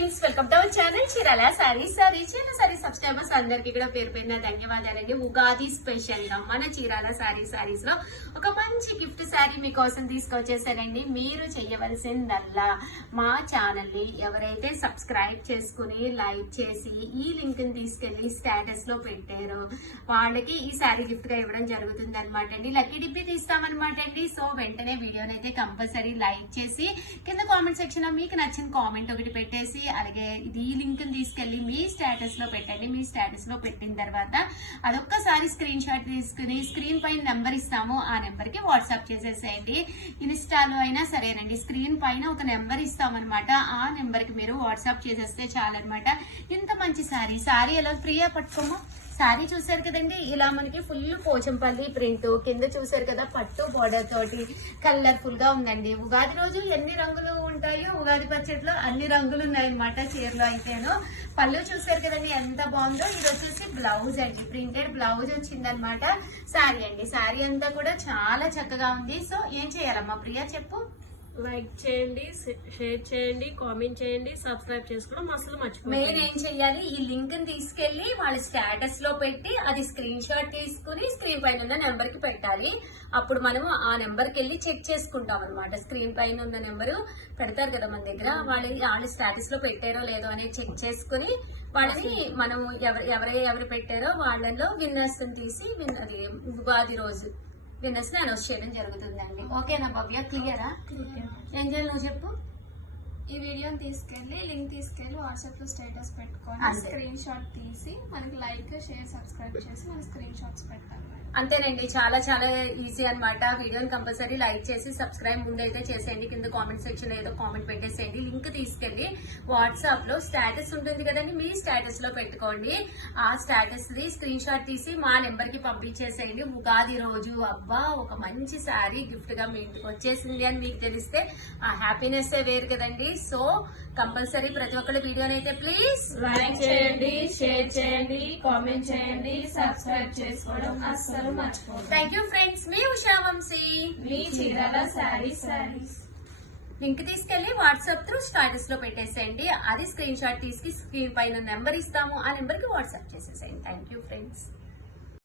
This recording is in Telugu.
Friends, welcome to our channel Chirala saris. Sorry subscribers అందరికి కూడా పేరు పేరున ధన్యవాదాలండి. ఉగాది స్పెషల్ గా మన చీరాల సారీస్ లో ఒక మంచి గిఫ్ట్ శారీ మీకోసం తీసుకొచ్చేసానండి. మీరు చెయ్యవలసిందల్లా మా ఛానల్ ని ఎవరైతే సబ్స్క్రైబ్ చేసుకుని లైక్ చేసి ఈ లింక్ ని తీసుకెళ్లి స్టేటస్ లో పెట్టారో వాళ్ళకి ఈ శారీ గిఫ్ట్ గా ఇవ్వడం జరుగుతుంది అనమాట అండి. లక్కీ డిప్పి తీస్తామన్నమాట అండి. సో వెంటనే వీడియోని అయితే కంపల్సరీ లైక్ చేసి కింద కామెంట్ సెక్షన్ లో మీకు నచ్చిన కామెంట్ ఒకటి పెట్టేసి అలాగే ఈ లింక్ ని తీసుకెళ్లి మీ స్టేటస్ లో పెట్టండి. మీ స్టేటస్ లో పెట్టిన తర్వాత అదొక్కసారి స్క్రీన్ షాట్ తీసుకుని స్క్రీన్ పైన నెంబర్ ఇస్తాము, ఆ నెంబర్ కి వాట్సాప్ చేసేసేయండి. ఇన్స్టాలో అయినా సరేనండి, స్క్రీన్ పైన ఒక నెంబర్ ఇస్తామన్నమాట. ఆ నెంబర్ కి మీరు వాట్సాప్ చేసేస్తే చాలన్నమాట. ఇంత మంచి సారీ ఎలా ఫ్రీగా పట్టుకోమో. శారీ చూసారు కదండి, ఇలా మనకి ఫుల్ పోచంపల్లి ప్రింట్, కింద చూసారు కదా పట్టు బోర్డర్ తోటి కలర్ఫుల్ గా ఉందండి. ఉగాది రోజు ఎన్ని రంగులు ఉంటాయో ఉగాది పచ్చడిలో అన్ని రంగులు ఉన్నాయన్నమాట చీరలో అయితేను. పళ్ళు చూసారు కదండి ఎంత బాగుందో. ఇది వచ్చేసి బ్లౌజ్ అండి, ప్రింటెడ్ బ్లౌజ్ వచ్చిందనమాట. శారీ అండి, శారీ అంతా కూడా చాలా చక్కగా ఉంది. సో ఏం చేయాలమ్మా ప్రియా చెప్పు? లైక్ చేయండి, షేర్ చేయండి, కామెంట్ చేయండి, సబ్స్క్రైబ్ చేసుకోవడం అసలు మర్చిపోయింది. మెయిన్ ఏం చెయ్యాలి, ఈ లింక్ ని తీసుకెళ్లి వాళ్ళ స్టేటస్ లో పెట్టి అది స్క్రీన్ షాట్ తీసుకుని స్క్రీన్ పైన ఉన్న నెంబర్ కి పెట్టాలి. అప్పుడు మనము ఆ నెంబర్ కి వెళ్ళి చెక్ చేసుకుంటాం అనమాట. స్క్రీన్ పైన ఉన్న నెంబరు పెడతారు కదా మన దగ్గర, వాళ్ళ స్టేటస్ లో పెట్టారో లేదో అనేది చెక్ చేసుకుని వాళ్ళని మనం ఎవరు పెట్టారో వాళ్ళలో విన్నర్స్ తీసి అది ఉగాది రోజు విన్నర్స్ ని అనౌన్స్ చేయడం జరుగుతుందండి. ఓకేనా భవ్య? క్లియరా? ఏం చేయాలి నువ్వు చెప్పు. ఈ వీడియోని తీసుకెళ్లి లింక్ తీసుకెళ్లి వాట్సాప్ లో స్టేటస్ పెట్టుకొని స్క్రీన్ షాట్ తీసి మనకి లైక్ షేర్ సబ్స్క్రైబ్ చేసి మన స్క్రీన్ షాట్స్ పెట్టాలి. అంతేనండి, చాలా చాలా ఈజీ అనమాట. వీడియోని కంపల్సరీ లైక్ చేసి సబ్స్క్రైబ్ ముందైతే చేసేయండి. కింద కామెంట్ సెక్షన్ లో ఏదో కామెంట్ పెట్టేసేయండి. లింక్ తీసుకెళ్లి వాట్సాప్ లో స్టేటస్ ఉంటుంది కదండి, మీ స్టేటస్ లో పెట్టుకోండి. ఆ స్టేటస్ ది స్క్రీన్ షాట్ తీసి మా నెంబర్ కి పంపించేసేయండి. ఉగాది రోజు అబ్బా ఒక మంచి శారీ గిఫ్ట్ గా మీ ఇంటికి వచ్చేసింది అని మీకు తెలిస్తే ఆ హ్యాపీనెస్ వేరు కదండి. సో కంపల్సరీ ప్రతి ఒక్కరు వీడియోని అయితే ప్లీజ్ లైక్ చేయండి, షేర్ చేయండి, కామెంట్ చేయండి, సబ్స్క్రైబ్ చేసుకోవడం అస్సలు మర్చిపోండి. Thank you friends. Me Usha Vamsi, me Chirala saris. Link తీసుకెళ్లి వాట్సాప్ త్రూ స్టాటస్ లో పెట్టేసేయండి. అది స్క్రీన్ షాట్ తీసుకు స్క్రీన్ పైన నెంబర్ ఇస్తాము, ఆ నెంబర్ కి వాట్సాప్ చేసేసేయండి. Thank you friends.